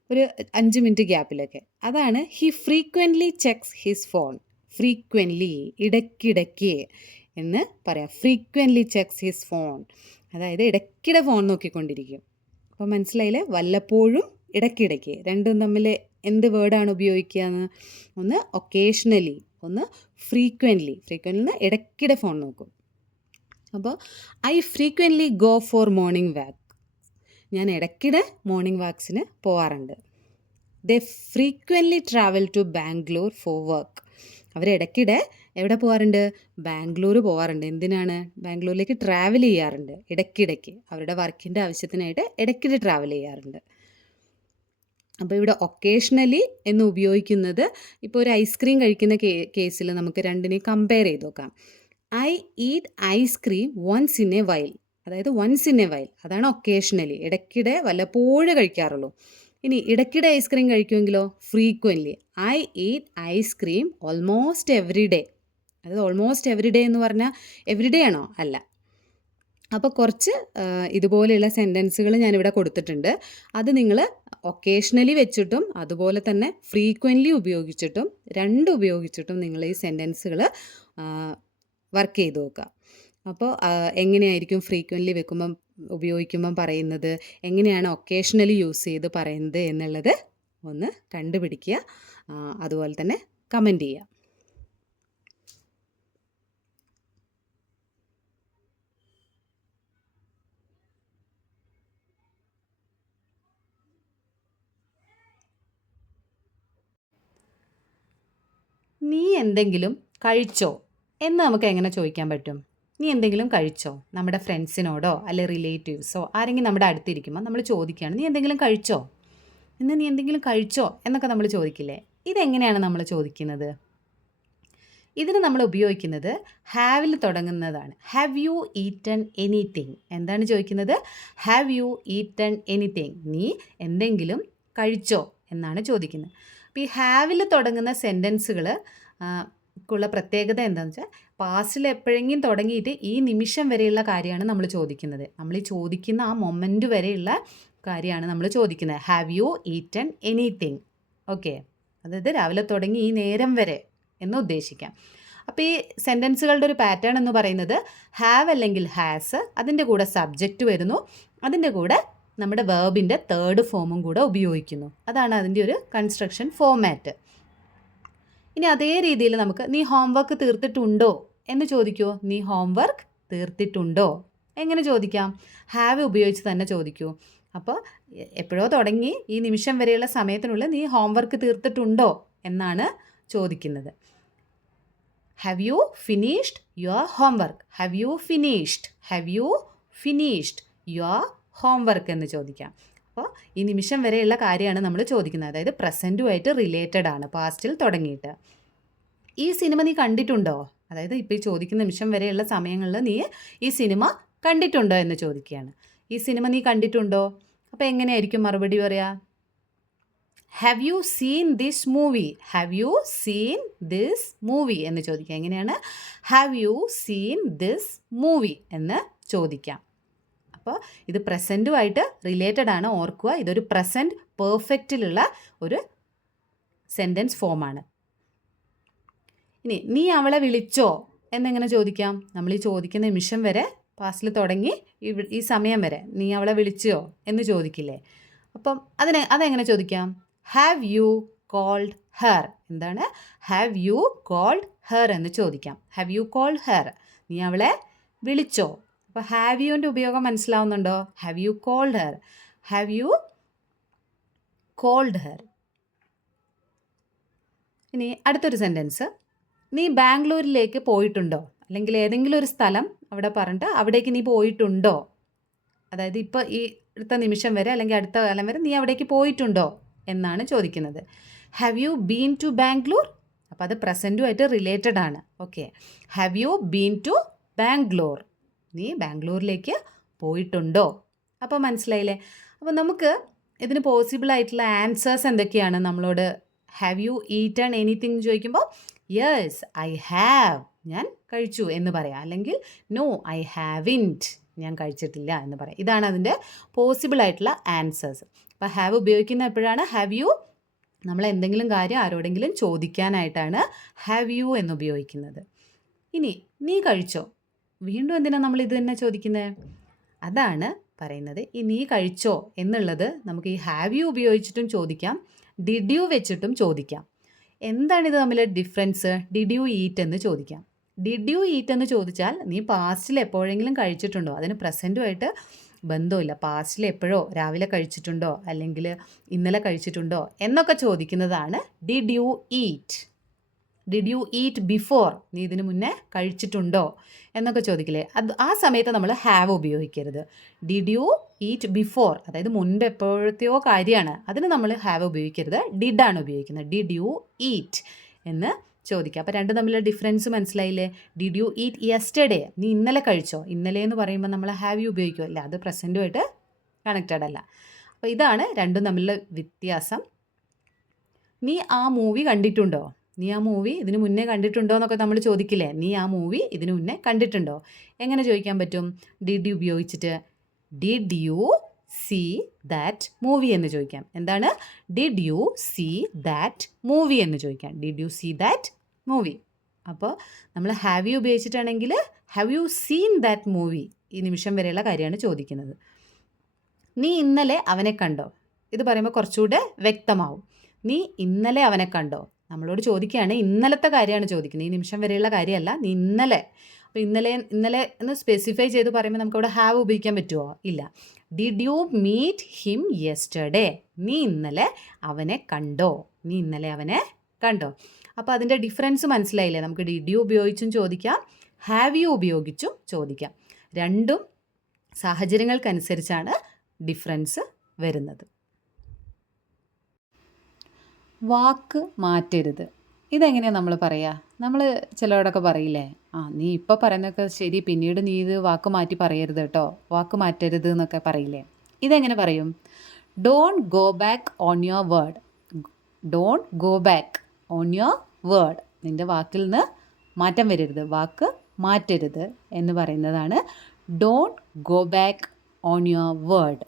ഒരു 5 മിനിറ്റ് ഗ്യാപ്പിലൊക്കെ. അതാണ് he frequently checks his phone. Frequently, ഇടയ്ക്കിടയ്ക്ക് എന്ന് പറയാം. ഫ്രീക്വൻ്റ്ലി ചെക്സ് ഹിസ് ഫോൺ, അതായത് ഇടയ്ക്കിടെ ഫോൺ നോക്കിക്കൊണ്ടിരിക്കും. അപ്പോൾ മനസ്സിലായില്ലേ? വല്ലപ്പോഴും, ഇടയ്ക്കിടയ്ക്ക്, രണ്ടും തമ്മിൽ എന്ത് വേർഡാണ് ഉപയോഗിക്കുകയെന്ന്? ഒന്ന് ഒക്കേഷണലി, ഒന്ന് ഫ്രീക്വൻ്റ്ലി. ഫ്രീക്വൻ്റ്ലി ഇടയ്ക്കിടെ ഫോൺ നോക്കും. അപ്പോൾ I frequently go for morning walk, ഞാൻ ഇടയ്ക്കിടെ മോർണിംഗ് വാക്സിന് പോവാറുണ്ട്. They frequently travel to Bangalore for work, അവർ ഇടയ്ക്കിടെ എവിടെ പോകാറുണ്ട്? ബാംഗ്ലൂർ പോകാറുണ്ട്. എന്തിനാണ്? ബാംഗ്ലൂരിലേക്ക് ട്രാവൽ ചെയ്യാറുണ്ട് ഇടയ്ക്കിടയ്ക്ക്, അവരുടെ വർക്കിൻ്റെ ആവശ്യത്തിനായിട്ട് ഇടയ്ക്കിടെ ട്രാവൽ ചെയ്യാറുണ്ട്. അപ്പോൾ ഇവിടെ ഒക്കേഷണലി എന്ന് ഉപയോഗിക്കുന്നത്, ഇപ്പോൾ ഒരു ഐസ്ക്രീം കഴിക്കുന്ന കേസിൽ നമുക്ക് രണ്ടിനെയും കമ്പയർ ചെയ്ത് നോക്കാം. I eat ice cream once in a while, അതായത് വൺസ് ഇൻ എ വൈൽ, അതാണ് ഒക്കേഷണലി, ഇടയ്ക്കിടെ വല്ലപ്പോഴും കഴിക്കാറുള്ളൂ. ഇനി ഇടയ്ക്കിടെ ഐസ്ക്രീം കഴിക്കുമെങ്കിലോ? Frequently. I eat ice cream almost every day, അതായത് ഓൾമോസ്റ്റ് എവറി ഡേ എന്ന് പറഞ്ഞാൽ എവറി ഡേ ആണോ? അല്ല. അപ്പോൾ കുറച്ച് ഇതുപോലെയുള്ള സെൻറ്റൻസുകൾ ഞാനിവിടെ കൊടുത്തിട്ടുണ്ട്. അത് നിങ്ങൾ ഒക്കേഷണലി വെച്ചിട്ടും അതുപോലെ തന്നെ ഫ്രീക്വൻ്റ്ലി ഉപയോഗിച്ചിട്ടും, രണ്ടും ഉപയോഗിച്ചിട്ടും നിങ്ങൾ ഈ സെൻറ്റൻസുകൾ വർക്ക് ചെയ്ത് നോക്കുക. അപ്പോൾ എങ്ങനെയായിരിക്കും ഫ്രീക്വൻ്റ്ലി ഉപയോഗിക്കുമ്പം പറയുന്നത്, എങ്ങനെയാണ് ഒക്കേഷണലി യൂസ് ചെയ്ത് പറയുന്നത് എന്നുള്ളത് ഒന്ന് കണ്ടുപിടിക്കുക. അതുപോലെ തന്നെ കമൻറ്റ് ചെയ്യുക. നീ എന്തെങ്കിലും കഴിച്ചോ എന്ന് നമുക്ക് എങ്ങനെ ചോദിക്കാൻ പറ്റും? നീ എന്തെങ്കിലും കഴിച്ചോ? നമ്മുടെ ഫ്രണ്ട്സിനോടോ അല്ലെ റിലേറ്റീവ്സോ ആരെങ്കിലും നമ്മുടെ അടുത്തിരിക്കുമ്പോൾ നമ്മൾ ചോദിക്കുകയാണ്, നീ എന്തെങ്കിലും കഴിച്ചോ? ഇന്ന് നീ എന്തെങ്കിലും കഴിച്ചോ എന്നൊക്കെ നമ്മൾ ചോദിക്കില്ലേ? ഇതെങ്ങനെയാണ് നമ്മൾ ചോദിക്കുന്നത്? ഇതിന് നമ്മൾ ഉപയോഗിക്കുന്നത് ഹാവിൽ തുടങ്ങുന്നതാണ്. Have you eaten anything? എന്താണ് ചോദിക്കുന്നത്? Have you eaten anything? നീ എന്തെങ്കിലും കഴിച്ചോ എന്നാണ് ചോദിക്കുന്നത്. അപ്പോൾ ഈ ഹാവിൽ തുടങ്ങുന്ന സെൻറ്റൻസുകൾ ക്കുള്ള പ്രത്യേകത എന്താണെന്ന് വെച്ചാൽ, പാസ്റ്റിൽ എപ്പോഴെങ്കിലും തുടങ്ങിയിട്ട് ഈ നിമിഷം വരെയുള്ള കാര്യമാണ് നമ്മൾ ചോദിക്കുന്നത്. നമ്മൾ ഈ ചോദിക്കുന്ന ആ മൊമെൻ്റ് വരെയുള്ള കാര്യമാണ് നമ്മൾ ചോദിക്കുന്നത്. Have you eaten anything? Okay, അതായത് രാവിലെ തുടങ്ങി ഈ നേരം വരെ എന്ന് ഉദ്ദേശിക്കാം. അപ്പോൾ ഈ സെൻറ്റൻസുകളുടെ ഒരു പാറ്റേൺ എന്ന് പറയുന്നത് ഹാവ് അല്ലെങ്കിൽ ഹാസ്, അതിൻ്റെ കൂടെ സബ്ജക്റ്റ് വരുന്നു, അതിൻ്റെ കൂടെ നമ്മുടെ വേർബിൻ്റെ തേർഡ് ഫോമും കൂടെ ഉപയോഗിക്കുന്നു. അതാണ് അതിൻ്റെ ഒരു കൺസ്ട്രക്ഷൻ ഫോമാറ്റ്. ഇനി അതേ രീതിയിൽ നമുക്ക് നീ ഹോംവർക്ക് തീർത്തിട്ടുണ്ടോ എന്ന് ചോദിക്കുമോ? നീ ഹോംവർക്ക് തീർത്തിട്ടുണ്ടോ? എങ്ങനെ ചോദിക്കാം? ഹാവ് ഉപയോഗിച്ച് തന്നെ ചോദിക്കൂ. അപ്പോൾ എപ്പോഴോ തുടങ്ങി ഈ നിമിഷം വരെയുള്ള സമയത്തിനുള്ളിൽ നീ ഹോംവർക്ക് തീർത്തിട്ടുണ്ടോ എന്നാണ് ചോദിക്കുന്നത്. Have you finished your homework? Have you finished? Have you finished your homework എന്ന് ചോദിക്കാം. അപ്പോൾ ഈ നിമിഷം വരെയുള്ള കാര്യമാണ് നമ്മൾ ചോദിക്കുന്നത്, അതായത് പ്രസൻറ്റുമായിട്ട് റിലേറ്റഡ് ആണ്, പാസ്റ്റിൽ തുടങ്ങിയിട്ട്. ഈ സിനിമ നീ കണ്ടിട്ടുണ്ടോ? അതായത് ഇപ്പോൾ ഈ ചോദിക്കുന്ന നിമിഷം വരെയുള്ള സമയങ്ങളിൽ നീ ഈ സിനിമ കണ്ടിട്ടുണ്ടോ എന്ന് ചോദിക്കുകയാണ്. ഈ സിനിമ നീ കണ്ടിട്ടുണ്ടോ? അപ്പോൾ എങ്ങനെയായിരിക്കും മറുപടി പറയുക? Have you seen this movie? Have you seen this movie എന്ന് ചോദിക്കാം. എങ്ങനെയാണ്? Have you seen this movie എന്ന് ചോദിക്കാം. അപ്പോൾ ഇത് പ്രസൻറ്റുമായിട്ട് റിലേറ്റഡ് ആണ്, ഓർക്കുക. ഇതൊരു പ്രസൻറ്റ് പെർഫെക്റ്റിലുള്ള ഒരു സെൻറ്റൻസ് ഫോമാണ്. ഇനി നീ അവളെ വിളിച്ചോ എന്നെങ്ങനെ ചോദിക്കാം? നമ്മൾ ഈ ചോദിക്കുന്ന നിമിഷം വരെ, പാസ്റ്റിൽ തുടങ്ങി ഈ സമയം വരെ നീ അവളെ വിളിച്ചോ എന്ന് ചോദിക്കില്ലേ? അപ്പം അതെങ്ങനെ ചോദിക്കാം? Have you called her? എന്താണ്? ഹാവ് യു കോൾഡ് ഹെർ എന്ന് ചോദിക്കാം. Have you called her? നീ അവളെ വിളിച്ചോ? അപ്പോൾ ഹാവ് യുവിൻ്റെ ഉപയോഗം മനസ്സിലാവുന്നുണ്ടോ? Have you called her? Have you called her? ഇനി അടുത്തൊരു സെൻറ്റൻസ്, നീ ബാംഗ്ലൂരിലേക്ക് പോയിട്ടുണ്ടോ? അല്ലെങ്കിൽ ഏതെങ്കിലും ഒരു സ്ഥലം അവിടെ പറഞ്ഞിട്ട് അവിടേക്ക് നീ പോയിട്ടുണ്ടോ? അതായത് ഇപ്പോൾ ഈ അടുത്ത നിമിഷം വരെ അല്ലെങ്കിൽ അടുത്ത കാലം വരെ നീ അവിടേക്ക് പോയിട്ടുണ്ടോ എന്നാണ് ചോദിക്കുന്നത്. Have you been to Bangalore? അപ്പോൾ അത് പ്രസൻറ്റുമായിട്ട് റിലേറ്റഡ് ആണ്. Okay, have you been to Bangalore? നീ ബാംഗ്ലൂരിലേക്ക് പോയിട്ടുണ്ടോ? അപ്പോൾ മനസ്സിലായില്ലേ? അപ്പോൾ നമുക്ക് ഇതിന് പോസിബിൾ ആയിട്ടുള്ള ആൻസേഴ്സ് എന്തൊക്കെയാണ്? നമ്മളോട് ഹാവ് യു ഈറ്റൺ എനിത്തിങ് ചോദിക്കുമ്പോൾ യെസ് ഐ ഹാവ്, ഞാൻ കഴിച്ചു എന്ന് പറയാം. അല്ലെങ്കിൽ നോ ഐ ഹാവിൻറ്റ്, ഞാൻ കഴിച്ചിട്ടില്ല എന്ന് പറയാം. ഇതാണ് അതിൻ്റെ പോസിബിൾ ആയിട്ടുള്ള ആൻസേഴ്സ്. അപ്പോൾ ഹാവ് ഉപയോഗിക്കുന്ന എപ്പോഴാണ്? ഹാവ് യു നമ്മൾ എന്തെങ്കിലും കാര്യം ആരോടെങ്കിലും ചോദിക്കാനായിട്ടാണ് ഹാവ് യു എന്ന് ഉപയോഗിക്കുന്നത്. ഇനി നീ കഴിച്ചോ? വീണ്ടും എന്തിനാ നമ്മൾ ഇത് തന്നെ ചോദിക്കുന്നത്? അതാണ് പറയുന്നത്. ഈ നീ കഴിച്ചോ എന്നുള്ളത് നമുക്ക് ഈ ഹാവ് യു ഉപയോഗിച്ചിട്ടും ചോദിക്കാം, ഡിഡ് യു വെച്ചിട്ടും ചോദിക്കാം. എന്താണിത് തമ്മിൽ ഡിഫറൻസ്? ഡിഡ് യു ഈറ്റ് എന്ന് ചോദിക്കാം. ഡിഡ് യു ഈറ്റ് എന്ന് ചോദിച്ചാൽ നീ പാസ്റ്റിൽ എപ്പോഴെങ്കിലും കഴിച്ചിട്ടുണ്ടോ? അതിന് പ്രസൻറ്റുമായിട്ട് ബന്ധമില്ല. പാസ്റ്റിൽ എപ്പോഴോ രാവിലെ കഴിച്ചിട്ടുണ്ടോ അല്ലെങ്കിൽ ഇന്നലെ കഴിച്ചിട്ടുണ്ടോ എന്നൊക്കെ ചോദിക്കുന്നതാണ് did you eat. Did you eat before, നീ ഇതിന് മുന്നേ കഴിച്ചിട്ടുണ്ടോ എന്നൊക്കെ ചോദിക്കില്ലേ, അത് ആ സമയത്ത് നമ്മൾ ഹാവ് ഉപയോഗിക്കരുത്. ഡിഡ് യു ഈറ്റ് ബിഫോർ, അതായത് മുൻപ് എപ്പോഴത്തെയോ കാര്യമാണ്, അതിന് നമ്മൾ ഹാവ് ഉപയോഗിക്കരുത്, ഡിഡാണ് ഉപയോഗിക്കുന്നത്. ഡിഡ് യു ഈറ്റ് എന്ന് ചോദിക്കുക. അപ്പോൾ രണ്ടും തമ്മിലുള്ള ഡിഫറൻസ് മനസ്സിലായില്ലേ? ഡിഡ് യു ഈറ്റ് യെസ്റ്റർഡേ, നീ ഇന്നലെ കഴിച്ചോ? ഇന്നലെ എന്ന് പറയുമ്പോൾ നമ്മൾ ഹാവ് യു ഉപയോഗിക്കുമല്ല, അത് പ്രസൻറ്റുമായിട്ട് കണക്റ്റഡ് അല്ല. അപ്പോൾ ഇതാണ് രണ്ടും തമ്മിലുള്ള വ്യത്യാസം. നീ ആ മൂവി കണ്ടിട്ടുണ്ടോ? നീ ആ മൂവി ഇതിന് മുന്നേ കണ്ടിട്ടുണ്ടോ എന്നൊക്കെ നമ്മൾ ചോദിക്കില്ലേ? നീ ആ മൂവി ഇതിന് മുന്നേ കണ്ടിട്ടുണ്ടോ? എങ്ങനെ ചോദിക്കാൻ പറ്റും? ഡിഡ് യു ഉപയോഗിച്ചിട്ട് did you see that movie എന്ന് ചോദിക്കാം. എന്താണ്? Did you see that movie എന്ന് ചോദിക്കാം. Did you see that movie. അപ്പോൾ നമ്മൾ ഹാവ് യു ഉപയോഗിച്ചിട്ടാണെങ്കിൽ have you seen that movie, ഈ നിമിഷം വരെയുള്ള കാര്യമാണ് ചോദിക്കുന്നത്. നീ ഇന്നലെ അവനെ കണ്ടോ? ഇത് പറയുമ്പോൾ കുറച്ചുകൂടെ വ്യക്തമാവും. നീ ഇന്നലെ അവനെ കണ്ടോ? നമ്മളോട് ചോദിക്കുകയാണ്, ഇന്നലത്തെ കാര്യമാണ് ചോദിക്കുന്നത്, ഈ നിമിഷം വരെയുള്ള കാര്യമല്ല. നീ ഇന്നലെ, അപ്പോൾ ഇന്നലെ എന്ന് സ്പെസിഫൈ ചെയ്ത് പറയുമ്പോൾ നമുക്കവിടെ ഹാവ് ഉപയോഗിക്കാൻ പറ്റുമോ? ഇല്ല. Did you meet him yesterday, നീ ഇന്നലെ അവനെ കണ്ടോ? നീ ഇന്നലെ അവനെ കണ്ടോ? അപ്പോൾ അതിൻ്റെ ഡിഫറൻസ് മനസ്സിലായില്ലേ? നമുക്ക് ഡിഡ് യു ഉപയോഗിച്ചും ചോദിക്കാം, ഹാവ് യു ഉപയോഗിച്ചും ചോദിക്കാം. രണ്ടും സാഹചര്യങ്ങൾക്കനുസരിച്ചാണ് ഡിഫറൻസ് വരുന്നത്. വാക്ക് മാറ്റരുത്, ഇതെങ്ങനെയാണ് നമ്മൾ പറയുക? നമ്മൾ ചിലരോടൊക്കെ പറയില്ലേ, നീ ഇപ്പോൾ പറയുന്നതൊക്കെ ശരി, പിന്നീട് നീ ഇത് വാക്ക് മാറ്റി പറയരുത് കേട്ടോ, വാക്ക് മാറ്റരുത് എന്നൊക്കെ പറയില്ലേ? ഇതെങ്ങനെ പറയും? Don't go back on your word. Don't go back on your word, നിൻ്റെ വാക്കിൽ നിന്ന് മാറ്റം വരരുത്, വാക്ക് മാറ്റരുത് എന്ന് പറയുന്നതാണ് don't go back on your word.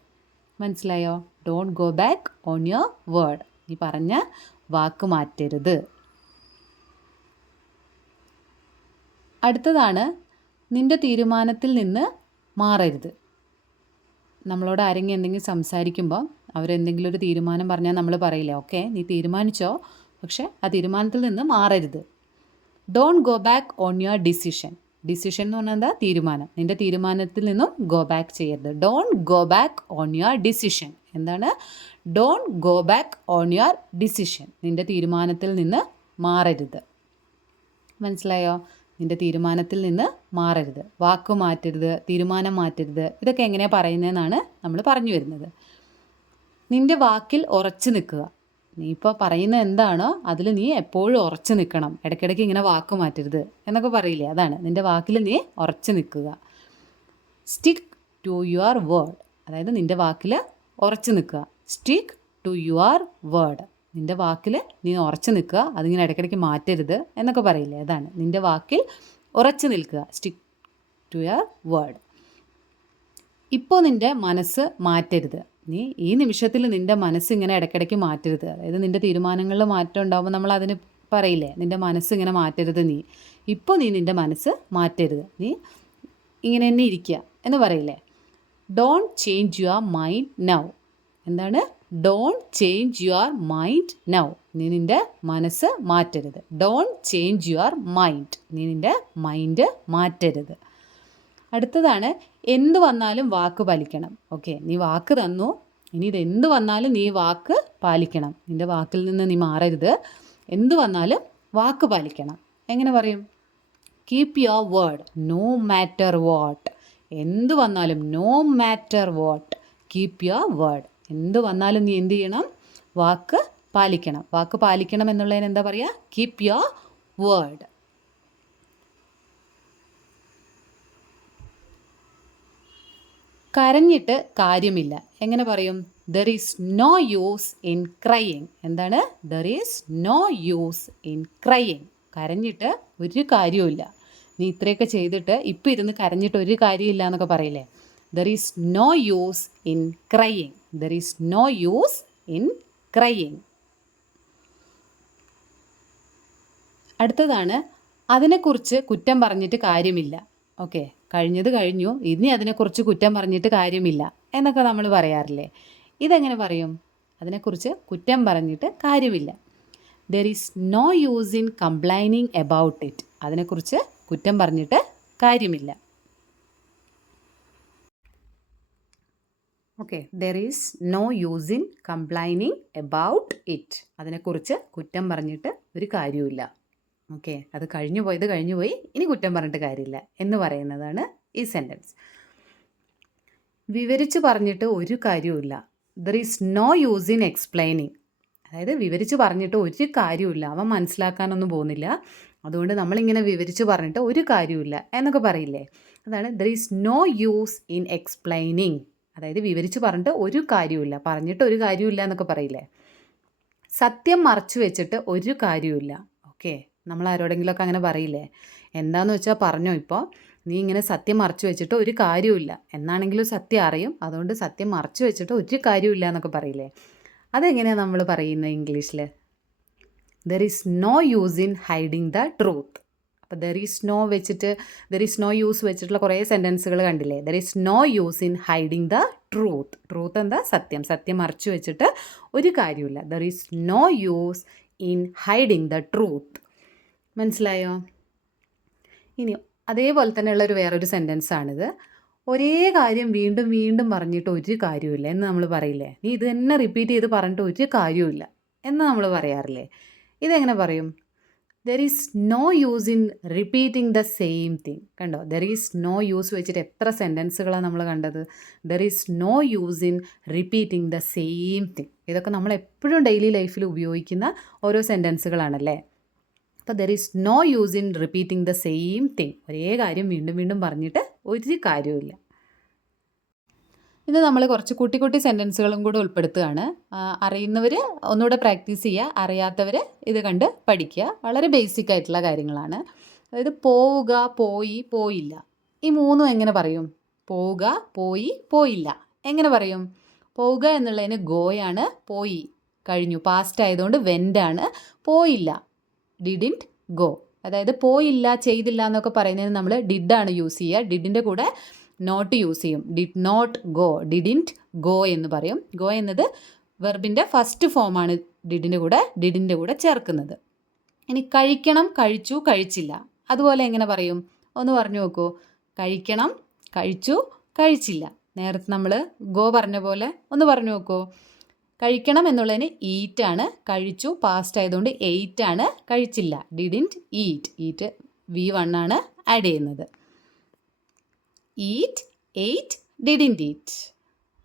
മനസ്സിലായോ? Don't go back on your word, നീ പറഞ്ഞ വാക്ക് മാറ്റരുത്. അടുത്തതാണ് നിൻ്റെ തീരുമാനത്തിൽ നിന്ന് മാറരുത്. നമ്മളോട് ആരെങ്കിലും എന്തെങ്കിലും സംസാരിക്കുമ്പോൾ അവരെന്തെങ്കിലും ഒരു തീരുമാനം പറഞ്ഞാൽ നമ്മൾ പറയില്ലേ, ഓക്കെ നീ തീരുമാനിച്ചോ, പക്ഷേ ആ തീരുമാനത്തിൽ നിന്ന് മാറരുത്. Don't go back on your decision. Decision എന്ന് പറഞ്ഞാൽ എന്താ? തീരുമാനം. നിൻ്റെ തീരുമാനത്തിൽ നിന്നും ഗോ ബാക്ക് ചെയ്യരുത്. Don't go back on your decision. എന്താണ്? Don't go back on your decision, നിൻ്റെ തീരുമാനത്തിൽ നിന്ന് മാറരുത്. മനസ്സിലായോ? നിൻ്റെ തീരുമാനത്തിൽ നിന്ന് മാറരുത്, വാക്ക് മാറ്റരുത്, തീരുമാനം മാറ്റരുത്. ഇതൊക്കെ എങ്ങനെയാണ് പറയുന്നതെന്നാണ് നമ്മൾ പറഞ്ഞു വരുന്നത്. നിൻ്റെ വാക്കിൽ ഉറച്ചു നിൽക്കുക. നീ ഇപ്പോൾ പറയുന്നത് എന്താണോ അതിൽ നീ എപ്പോഴും ഉറച്ചു നിൽക്കണം. ഇടയ്ക്കിടയ്ക്ക് ഇങ്ങനെ വാക്ക് മാറ്റരുത് എന്നൊക്കെ പറയില്ലേ, അതാണ് നിൻ്റെ വാക്കിൽ നീ ഉറച്ചു നിൽക്കുക. സ്റ്റിക്ക് ടു യുവർ വേർഡ്, അതായത് നിൻ്റെ വാക്കിൽ ഉറച്ചു നിൽക്കുക. സ്റ്റിക്ക് ടു യുവർ വേർഡ്, നിൻ്റെ വാക്കിൽ നീ ഉറച്ചു നിൽക്കുക, അതിങ്ങനെ ഇടയ്ക്കിടയ്ക്ക് മാറ്റരുത് എന്നൊക്കെ പറയില്ലേ, അതാണ് നിൻ്റെ വാക്കിൽ ഉറച്ചു നിൽക്കുക. Stick to your word. ഇപ്പോൾ നിൻ്റെ മനസ്സ് മാറ്റരുത്. നീ ഈ നിമിഷത്തിൽ നിൻ്റെ മനസ്സ് ഇങ്ങനെ ഇടയ്ക്കിടയ്ക്ക് മാറ്റരുത്. അതായത് നിൻ്റെ തീരുമാനങ്ങളിൽ മാറ്റം ഉണ്ടാകുമ്പോൾ നമ്മൾ അതിന് പറയില്ലേ, നിൻ്റെ മനസ്സ് ഇങ്ങനെ മാറ്റരുത്. ഇപ്പോൾ നീ നിൻ്റെ മനസ്സ് മാറ്റരുത്, നീ ഇങ്ങനെ തന്നെ ഇരിക്കുക എന്ന് പറയില്ലേ. Don't change your mind now. എന്താണ്? Don't change your mind now, നീ നിൻ്റെ മനസ്സ് മാറ്റരുത്. ഡോണ്ട് ചേഞ്ച് യുവർ മൈൻഡ്, നീ നിൻ്റെ മൈൻഡ് മാറ്റരുത്. അടുത്തതാണ് എന്ത് വന്നാലും വാക്ക് പാലിക്കണം. ഓക്കെ, നീ വാക്ക് തന്നു, ഇനി ഇത് എന്ത് വന്നാലും നീ വാക്ക് പാലിക്കണം. നിൻ്റെ വാക്കിൽ നിന്ന് നീ മാറരുത്. എന്ത് വന്നാലും വാക്ക് പാലിക്കണം. എങ്ങനെ പറയും? Keep your word no matter what. എന്ത് വന്നാലും no matter what, keep your word. എന്ത് വന്നാലും നീ എന്ത് ചെയ്യണം? വാക്ക് പാലിക്കണം. വാക്ക് പാലിക്കണം എന്നുള്ളതിന് എന്താ പറയുക? Keep your word. കരഞ്ഞിട്ട് കാര്യമില്ല. എങ്ങനെ പറയും? There is no use in crying. എന്താണ്? There is no use in crying. കരഞ്ഞിട്ട് ഒരു കാര്യവുമില്ല. നീ ഇത്രയൊക്കെ ചെയ്തിട്ട് ഇപ്പം ഇരുന്ന് കരഞ്ഞിട്ട് ഒരു കാര്യമില്ല എന്നൊക്കെ പറയില്ലേ. There is no use in crying. There is no use in crying. അടുത്തതാണ് അതിനെക്കുറിച്ച് കുറ്റം പറഞ്ഞിട്ട് കാര്യമില്ല. ഓക്കെ, കഴിഞ്ഞത് കഴിഞ്ഞു, ഇനി അതിനെക്കുറിച്ച് കുറ്റം പറഞ്ഞിട്ട് കാര്യമില്ല എന്നൊക്കെ നമ്മൾ പറയാറില്ലേ? ഇതെങ്ങനെ പറയും? അതിനെക്കുറിച്ച് കുറ്റം പറഞ്ഞിട്ട് കാര്യമില്ല. There is no use in complaining about it. അതിനെക്കുറിച്ച് കുറ്റം പറഞ്ഞിട്ട് കാര്യമില്ല. Okay, there is no use in complaining about it. അതിനെക്കുറിച്ച് കുറ്റം പറഞ്ഞിട്ട് ഒരു കാര്യമില്ല. ഓക്കെ, അത് കഴിഞ്ഞു പോയത് കഴിഞ്ഞു പോയി, ഇനി കുറ്റം പറഞ്ഞിട്ട് കാര്യമില്ല എന്ന് പറയുന്നതാണ് ഈ സെൻറ്റൻസ്. വിവരിച്ച് പറഞ്ഞിട്ട് ഒരു കാര്യവുമില്ല. There is no use in explaining. അതായത് വിവരിച്ച് പറഞ്ഞിട്ട് ഒരു കാര്യമില്ല, അവൻ മനസ്സിലാക്കാനൊന്നും പോകുന്നില്ല, അതുകൊണ്ട് നമ്മളിങ്ങനെ വിവരിച്ച് പറഞ്ഞിട്ട് ഒരു കാര്യമില്ല എന്നൊക്കെ പറയില്ലേ? അതാണ് there is no use in explaining. അതായത് വിവരിച്ച് പറഞ്ഞിട്ട് ഒരു കാര്യമില്ല, പറഞ്ഞിട്ട് ഒരു കാര്യമില്ല എന്നൊക്കെ പറയില്ലേ? സത്യം മറച്ചു വെച്ചിട്ട് ഒരു കാര്യമില്ല. ഓക്കെ, നമ്മൾ ആരോടെങ്കിലുമൊക്കെ അങ്ങനെ പറയില്ലേ? എന്താണെന്ന് വെച്ചാൽ പറഞ്ഞോ, ഇപ്പോൾ നീ ഇങ്ങനെ സത്യം മറച്ചു വെച്ചിട്ട് ഒരു കാര്യമില്ല, എന്നാണെങ്കിലും സത്യം അറിയും, അതുകൊണ്ട് സത്യം മറച്ചു വെച്ചിട്ട് ഒരു കാര്യമില്ല എന്നൊക്കെ പറയില്ലേ? അതെങ്ങനെയാണ് നമ്മൾ പറയുന്നത് ഇംഗ്ലീഷിൽ? There is no use in hiding the truth. അപ്പോൾ ദർ ഈസ് നോ വെച്ചിട്ട്, ദർ ഈസ് നോ യൂസ് വെച്ചിട്ടുള്ള കുറേ സെൻറ്റൻസുകൾ കണ്ടില്ലേ? There is no use in hiding the truth. Truth എന്താ? സത്യം. സത്യം മറച്ചു വെച്ചിട്ട് ഒരു കാര്യമില്ല. There is no use in hiding the truth. മനസ്സിലായോ? ഇനി അതേപോലെ തന്നെയുള്ള വേറൊരു സെൻറ്റൻസ് ആണിത്. ഒരേ കാര്യം വീണ്ടും വീണ്ടും പറഞ്ഞിട്ട് ഒരു കാര്യമില്ല എന്ന് നമ്മൾ പറയില്ലേ? നീ ഇത് തന്നെ റിപ്പീറ്റ് ചെയ്ത് പറഞ്ഞിട്ട് ഒരു കാര്യമില്ല എന്ന് നമ്മൾ പറയാറില്ലേ? ഇതെങ്ങനെ പറയും? There is no use in repeating the same thing. കണ്ടോ, ദർ ഈസ് നോ യൂസ് വെച്ചിട്ട് എത്ര സെൻറ്റൻസുകളാണ് നമ്മൾ കണ്ടത്? There is no use in repeating the same thing. ഇതൊക്കെ നമ്മൾ എപ്പോഴും ഡെയിലി ലൈഫിൽ ഉപയോഗിക്കുന്ന ഓരോ സെൻറ്റൻസുകളാണല്ലേ? അപ്പോൾ there is no use in repeating the same thing. ഒരേ കാര്യം വീണ്ടും വീണ്ടും പറഞ്ഞിട്ട് ഒരു കാര്യമില്ല. ഇത് നമ്മൾ കുറച്ച് കുട്ടി കുട്ടി സെൻറ്റൻസുകളും കൂടെ ഉൾപ്പെടുത്തുകയാണ്. അറിയുന്നവർ ഒന്നുകൂടെ പ്രാക്ടീസ് ചെയ്യുക, അറിയാത്തവർ ഇത് കണ്ട് പഠിക്കുക. വളരെ ബേസിക് ആയിട്ടുള്ള കാര്യങ്ങളാണ്. അതായത് പോവുക, പോയി, പോയില്ല. ഈ മൂന്നും എങ്ങനെ പറയും? പോവുക, പോയി, പോയില്ല എങ്ങനെ പറയും? പോവുക എന്നുള്ളതിന് ഗോയാണ്, പോയി കഴിഞ്ഞു, പാസ്റ്റ് ആയതുകൊണ്ട് വെൻ്റാണ്. പോയില്ല ഡിഡിൻറ്റ് ഗോ. അതായത് പോയില്ല, ചെയ്തില്ല എന്നൊക്കെ പറയുന്നതിന് നമ്മൾ ഡിഡാണ് യൂസ് ചെയ്യുക. ഡിഡിൻ്റെ കൂടെ നോട്ട് യൂസ് ചെയ്യും. Did not go, didn't go എന്ന് പറയും. ഗോ എന്നത് വെർബിൻ്റെ ഫസ്റ്റ് ഫോമാണ് ഡിഡിൻ്റെ കൂടെ ചേർക്കുന്നത്. ഇനി കഴിക്കണം, കഴിച്ചു, കഴിച്ചില്ല. അതുപോലെ എങ്ങനെ പറയും? ഒന്ന് പറഞ്ഞു നോക്കൂ. കഴിക്കണം, കഴിച്ചു, കഴിച്ചില്ല. നേരത്തെ നമ്മൾ ഗോ പറഞ്ഞ പോലെ ഒന്ന് പറഞ്ഞു നോക്കൂ. കഴിക്കണം എന്നുള്ളതിന് ഈറ്റാണ്, കഴിച്ചു പാസ്റ്റ് ആയതുകൊണ്ട് എയ്റ്റാണ്, കഴിച്ചില്ല ഡിഡിൻറ്റ് ഈറ്റ്. ഈറ്റ് V1 ആണ് ആഡ് ചെയ്യുന്നത്. Eat, eight, didn't eat.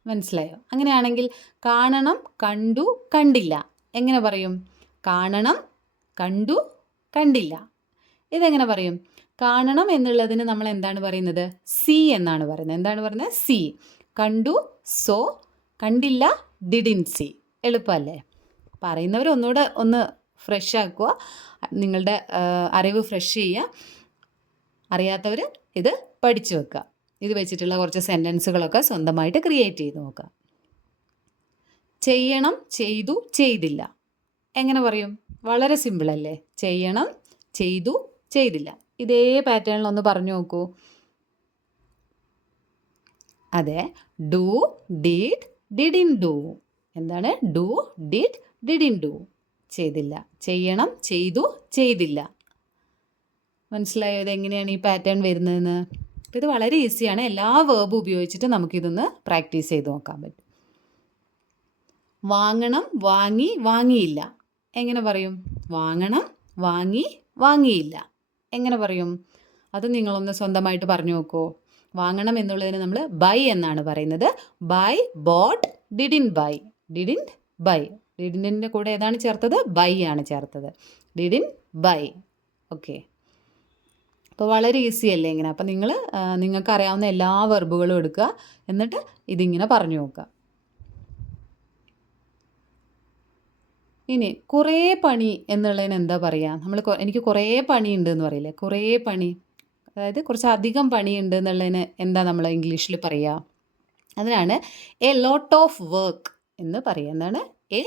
മനസ്സിലായോ? അങ്ങനെയാണെങ്കിൽ കാണണം, കണ്ടു, കണ്ടില്ല എങ്ങനെ പറയും? കാണണം, കണ്ടു, കണ്ടില്ല. ഇതെങ്ങനെ പറയും? കാണണം എന്നുള്ളതിന് നമ്മൾ എന്താണ് പറയുന്നത്? സി എന്നാണ് പറയുന്നത്. എന്താണ് പറയുന്നത്? സി. കണ്ടു, സോ. കണ്ടില്ല, ഡിഡിൻറ്റ് സി. എളുപ്പമല്ലേ? പറയുന്നവർ ഒന്നുകൂടെ ഒന്ന് ഫ്രഷ് ആക്കുക, നിങ്ങളുടെ അറിവ് ഫ്രഷ് ചെയ്യുക. അറിയാത്തവർ ഇത് പഠിച്ചു വെക്കുക. ഇത് വെച്ചിട്ടുള്ള കുറച്ച് സെൻറ്റൻസുകളൊക്കെ സ്വന്തമായിട്ട് ക്രിയേറ്റ് ചെയ്ത് നോക്കുക. ചെയ്യണം, ചെയ്തു, ചെയ്തില്ല എങ്ങനെ പറയും? വളരെ സിമ്പിളല്ലേ? ചെയ്യണം, ചെയ്തു, ചെയ്തില്ല. ഇതേ പാറ്റേണിലൊന്ന് പറഞ്ഞു നോക്കൂ. അതെ, ഡു, ഡിഡ്, ഡിഡിൻ ഡു. എന്താണ്? Do, did, didn't do. ചെയ്തില്ല. ചെയ്യണം, ചെയ്തു, ചെയ്തില്ല. മനസ്സിലായോ ഇതെങ്ങനെയാണ് ഈ പാറ്റേൺ വരുന്നതെന്ന്? അപ്പോൾ ഇത് വളരെ ഈസിയാണ്. എല്ലാ വേർബും ഉപയോഗിച്ചിട്ട് നമുക്കിതൊന്ന് പ്രാക്ടീസ് ചെയ്ത് നോക്കാൻ പറ്റും. വാങ്ങണം, വാങ്ങി, വാങ്ങിയില്ല എങ്ങനെ പറയും? വാങ്ങണം, വാങ്ങി, വാങ്ങിയില്ല എങ്ങനെ പറയും? അത് നിങ്ങളൊന്ന് സ്വന്തമായിട്ട് പറഞ്ഞു നോക്കൂ. വാങ്ങണം എന്നുള്ളതിന് നമ്മൾ ബൈ എന്നാണ് പറയുന്നത്. Buy, bought, didn't buy. Didn't buy. ഡിഡിൻ്റെ കൂടെ ഏതാണ് ചേർത്തത്? ബൈ ആണ് ചേർത്തത്. Didn't by. ഓക്കെ, അപ്പോൾ വളരെ ഈസി അല്ലേ ഇങ്ങനെ? അപ്പോൾ നിങ്ങൾക്ക് അറിയാവുന്ന എല്ലാ വെർബുകളും എടുക്കുക, എന്നിട്ട് ഇതിങ്ങനെ പറഞ്ഞു നോക്കുക. ഇനി കുറേ പണി എന്നുള്ളതിന് എന്താ പറയുക? എനിക്ക് കുറേ പണിയുണ്ട് എന്ന് പറയില്ലേ? കുറേ പണി, അതായത് കുറച്ച് അധികം പണിയുണ്ട് എന്നുള്ളതിന് എന്താ നമ്മൾ ഇംഗ്ലീഷിൽ പറയുക? അതിനാണ് എ ലോട്ട് ഓഫ് വർക്ക് എന്ന് പറയുക. എന്താണ്? എ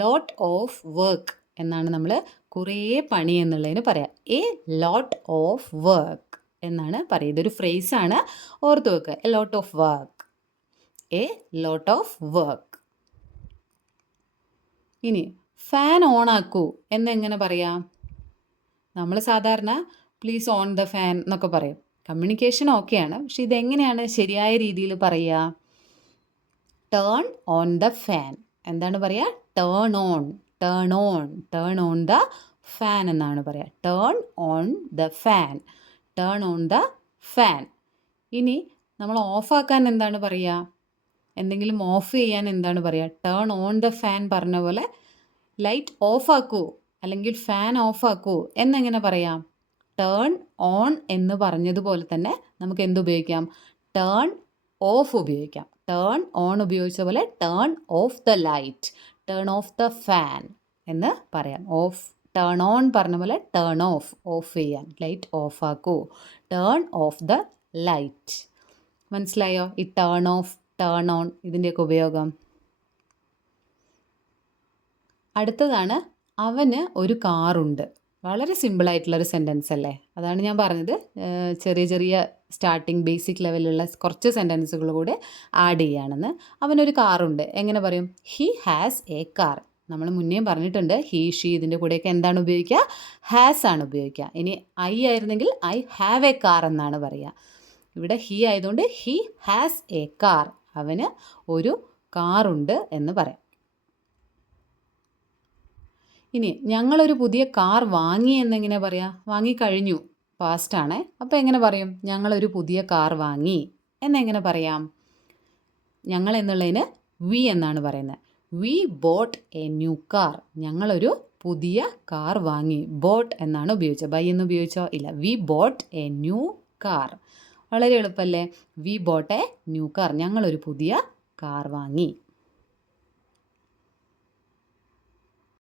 ലോട്ട് ഓഫ് വർക്ക് എന്നാണ് നമ്മൾ കുറേ പണി എന്നുള്ളതിന് പറയാം. എ ലോട്ട് ഓഫ് വർക്ക് എന്നാണ് പറയുക. ഇതൊരു ഫ്രേസാണ്, ഓർത്ത് വെക്കുക. A lot of work, a lot of work. ഇനി ഫാൻ ഓൺ ആക്കൂ എന്നെങ്ങനെ പറയാം? നമ്മൾ സാധാരണ പ്ലീസ് ഓൺ ദ ഫാൻ എന്നൊക്കെ പറയും. കമ്മ്യൂണിക്കേഷൻ ഓക്കെയാണ്, പക്ഷെ ഇതെങ്ങനെയാണ് ശരിയായ രീതിയിൽ പറയുക? Turn on the fan. എന്താണ് പറയുക? Turn on, turn on, turn on the fan എന്നാണ് പറയുക. Turn on the fan, turn on the fan. ഇനി നമ്മൾ ഓഫാക്കാൻ എന്താണ് പറയുക? എന്തെങ്കിലും ഓഫ് ചെയ്യാൻ എന്താണ് പറയുക? ടേൺ ഓൺ ദ ഫാൻ പറഞ്ഞ പോലെ ലൈറ്റ് ഓഫാക്കൂ അല്ലെങ്കിൽ ഫാൻ ഓഫാക്കൂ എന്നെങ്ങനെ പറയാം? ടേൺ ഓൺ എന്ന് പറഞ്ഞതുപോലെ തന്നെ നമുക്ക് എന്ത് ഉപയോഗിക്കാം? ടേൺ ഓഫ് ഉപയോഗിക്കാം. ടേൺ ഓൺ ഉപയോഗിച്ച പോലെ turn off the light, turn off the fan എന്ന് പറയാം. ടേൺ ഓൺ പറഞ്ഞ പോലെ ടേൺ ഓഫ്, ഓഫ് ചെയ്യാൻ, ലൈറ്റ് ഓഫ് ആക്കൂ. Turn off the light. മനസ്സിലായോ? ഈ ടേൺ ഓഫ്, ടേൺ ഓൺ ഇതിൻ്റെയൊക്കെ ഉപയോഗം. അടുത്തതാണ് അവന് ഒരു കാറുണ്ട്. വളരെ സിമ്പിളായിട്ടുള്ളൊരു സെൻറ്റൻസ് അല്ലേ? അതാണ് ഞാൻ പറഞ്ഞത്, ചെറിയ ചെറിയ സ്റ്റാർട്ടിങ് ബേസിക് ലെവലിലുള്ള കുറച്ച് സെൻറ്റൻസുകൾ കൂടെ ആഡ് ചെയ്യുകയാണെന്ന്. അവനൊരു കാറുണ്ട് എങ്ങനെ പറയും? He has A car. നമ്മൾ മുന്നേ പറഞ്ഞിട്ടുണ്ട്, ഹി ഷീ ഇതിൻ്റെ കൂടെയൊക്കെ എന്താണ് ഉപയോഗിക്കുക? ഹാസ് ആണ് ഉപയോഗിക്കുക. ഇനി ഐ ആയിരുന്നെങ്കിൽ ഐ ഹാവ് എ കാർ എന്നാണ് പറയുക. ഇവിടെ ഹി ആയതുകൊണ്ട് ഹി ഹാസ് എ കാർ. അവന് ഒരു കാറുണ്ട് എന്ന് പറയാം. ഇനി ഞങ്ങളൊരു പുതിയ കാർ വാങ്ങി എന്നെങ്ങനെ പറയാം? വാങ്ങിക്കഴിഞ്ഞു, പാസ്റ്റാണ്. അപ്പോൾ എങ്ങനെ പറയും? ഞങ്ങളൊരു പുതിയ കാർ വാങ്ങി എന്നെങ്ങനെ പറയാം? ഞങ്ങൾ എന്നുള്ളതിന് വി എന്നാണ് പറയുന്നത്. We bought a new car. ഞങ്ങളൊരു പുതിയ കാർ വാങ്ങി. ബോട്ട് എന്നാണ് ഉപയോഗിച്ചത്. ബൈ എന്ന് ഉപയോഗിച്ചോ? ഇല്ല. We bought a new car. വളരെ എളുപ്പമല്ലേ? We bought a new car. ഞങ്ങളൊരു പുതിയ കാർ വാങ്ങി.